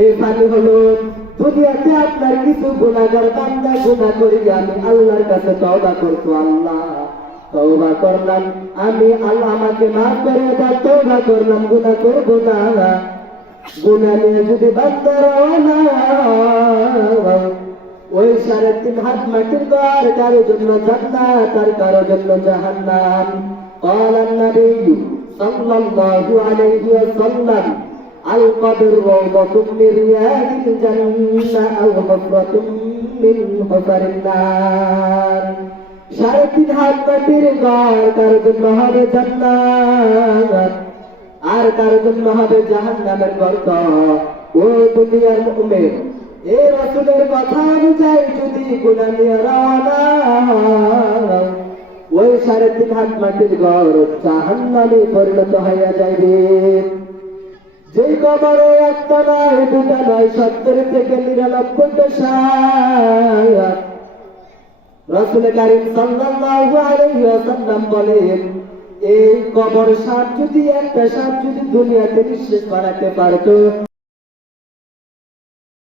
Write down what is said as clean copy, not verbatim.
এই পানি হলো দুনিয়াতে আপনার কিছু গুনাহগার বান্দা গুনাহ করি আমি আল্লাহর কাছে তওবা করতো, আল্লাহ তওবা করলাম আমি, আল্লাহ আমাকে মাফ করে দাও, তওবা করলাম গুনাহ করব না। গুনাহ নিয়ে যদি বান্দা রওনা ওই 3.5 হাত মাটির ঘর, কারো জন্য জান্নাত আর কারো জন্য জাহান্নাম। قال النبي صلى الله عليه وسلم القبر روضة من رياض الجنة أو حفرة من حفر النار। 3.5 হাত মাটির ঘর কারো জন্য হবে জান্নাত আর কারো জন্য হবে জাহান্নামের গর্ত। ও দুনিয়ার মুমিন, এই রাসূলের কথা অনুযায়ী যদি গুনাহ নিয়ে রওনা ওই 3.5 হাত মাটির ঘর জাহান্নামে পরিণত হইয়া যাইবে। যে কবরে একটা নয় দুটা নয় 70 থেকে 99টা সাপ। রাসূল কারীম সাল্লাল্লাহু আলাইহি ওয়াসাল্লাম বলেন, এই কবর সাপ যদি একটা সাপ যদি দুনিয়াতে নিঃশেষ করাতে পারতো